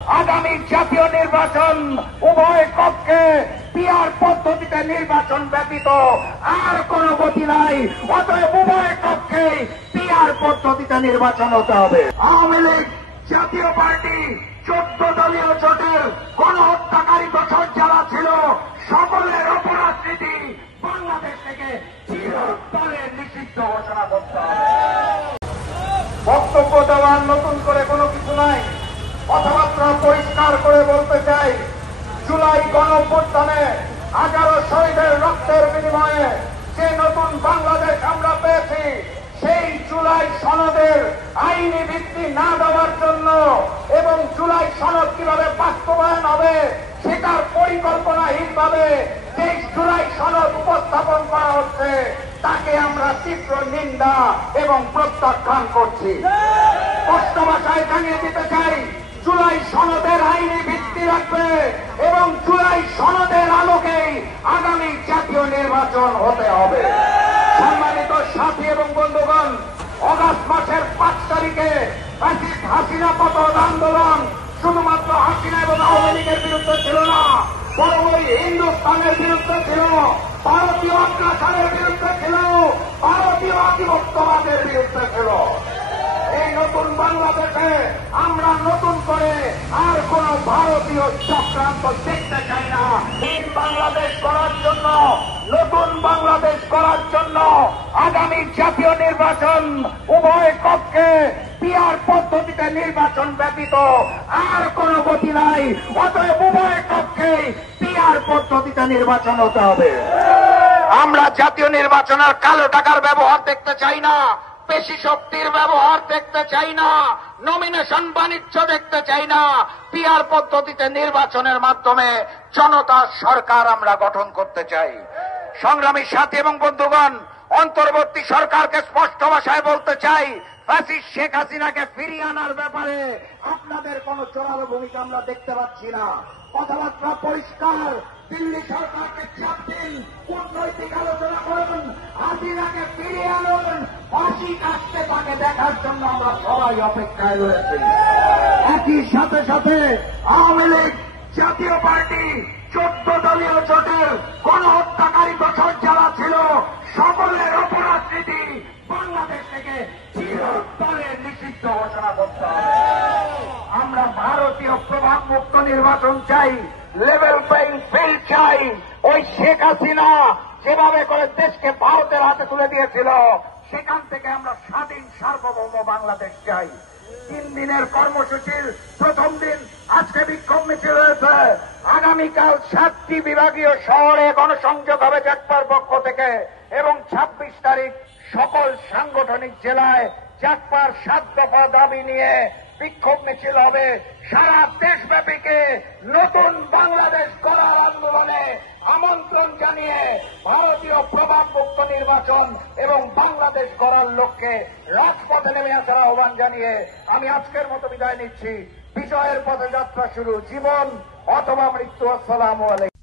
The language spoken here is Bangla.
আগামী জাতীয় নির্বাচন উভয় কক্ষে পিআর পদ্ধতিতে নির্বাচন ব্যতীত আর কোন গতি নাই। অতএব উভয় কক্ষে পিআর পদ্ধতিতে নির্বাচন হতে হবে। আওয়ামী লীগ জাতীয় পার্টি 14 দলীয় জোটের গণহত্যাকারী দোষর যারা ছিল সকলের অপরাধনীতি বাংলাদেশ থেকে চিরতরে নিষিদ্ধ ঘোষণা করতে হবে। বক্তব্য দেওয়ার নতুন করে কোনো কিছু নাই। কথাবার্তা পরিষ্কার করে বলতে চাই, জুলাই গণঅভ্যুত্থানে 11 শহীদের রক্তের বিনিময়ে যে নতুন বাংলাদেশ আমরা পেয়েছি, সেই জুলাই সনদের আইনি ভিত্তি না দেওয়ার জন্য এবং জুলাই সনদ কিভাবে বাস্তবায়ন হবে সেটার পরিকল্পনাহীনভাবে যে জুলাই সনদ উপস্থাপন করা হচ্ছে তাকে আমরা তীব্র নিন্দা এবং প্রত্যাখ্যান করছি। স্পষ্ট ভাষায় জানিয়ে দিতে চাই, জুলাই সনদের আইনি ভিত্তি রাখবে এবং জুলাই সনদের আলোকেই আগামী জাতীয় নির্বাচন হতে হবে। সম্মানিত সাথী এবং বন্ধুগণ, অগাস্ট মাসের 5 তারিখে হাসিনা পতন আন্দোলন শুধুমাত্র হাসিনা এবং আওয়ামী লীগের বিরুদ্ধে ছিল না, বরং ওই হিন্দুস্তানের বিরুদ্ধে ছিল, ভারতীয় অত্যাচারের বিরুদ্ধে ছিল, ভারতীয় আধিপত্যবাদের বিরুদ্ধে ছিল। এই নতুন বাংলাদেশে আমরা নতুন করে আর কোন ভারতীয় চক্রান্ত দেখতে চাই না। এই বাংলাদেশ করার জন্য, নতুন বাংলাদেশ করার জন্য আগামী জাতীয় নির্বাচন উভয় কক্ষে পিআর পদ্ধতিতে নির্বাচন ব্যতীত আর কোন গতি নাই। অতএব উভয় কক্ষে পিআর পদ্ধতিতে নির্বাচন হতে হবে। আমরা জাতীয় নির্বাচনের কালো টাকার ব্যবহার দেখতে চাই না, পেশি শক্তির ব্যবহার দেখতে চাই না, নমিনেশন বাণিজ্য দেখতে চাই না। পিআর পদ্ধতিতে নির্বাচনের মাধ্যমে জনতার সরকার আমরা গঠন করতে চাই। সংগ্রামী সাথী এবং বন্ধুগণ, অন্তর্বর্তী সরকারকে স্পষ্ট ভাষায় বলতে চাই, ফ্যাসিস্ট শেখ হাসিনাকে ফিরিয়ে আনার ব্যাপারে আপনাদের কোন জোরালো ভূমিকা আমরা দেখতে পাচ্ছি না। কথাবার্তা পরিষ্কার, দিল্লি সরকারকে চাপ দিন, কূটনৈতিক আলোচনা করুন, হাসিনাকে ফিরিয়ে আনুন, ফাঁসি কাটতে তাকে দেখার জন্য আমরা সবাই অপেক্ষায় রয়েছি। একই সাথে সাথে আওয়ামী লীগ জাতীয় পার্টি 14 দলীয় জোটের গণহত্যাকারী দোষর যারা ছিল সকলের অপরাধনীতি বাংলাদেশ থেকে চিরতরে নিষিদ্ধ ঘোষণা করতে হবে। আমরা ভারতীয় প্রভাব মুক্ত নির্বাচন চাই, লেভেল প্লেইং ফিল্ড চাই। ওই শেখ হাসিনা যেভাবে করে দেশকে ভারতের হাতে তুলে দিয়েছিল, সেখান থেকে আমরা স্বাধীন সার্বভৌম বাংলাদেশ চাই। 3 দিনের কর্মসূচির প্রথম দিন আজকে বিক্ষোভ মিছিল হয়েছে। আগামীকাল 7টি বিভাগীয় শহরে গণসংযোগ হবে জাকপার পক্ষ থেকে এবং 26 তারিখ সকল সাংগঠনিক জেলায় জাকপার 7 দফা দাবি নিয়ে বিক্ষোভ মিছিল হবে। সারা দেশব্যাপীকে নতুন বাংলাদেশ গড়ার আন্দোলনে আমন্ত্রণ জানিয়ে ভারতীয় প্রভাব মুক্ত নির্বাচন এবং বাংলাদেশ গড়ার লক্ষ্যে রাজপথে নেমে আসার আহ্বান জানিয়ে আমি আজকের মতো বিদায় নিচ্ছি। বিজয়ের পথে যাত্রা শুরু, জীবন অথবা মৃত্যু। আসসালামু আলাইকুম।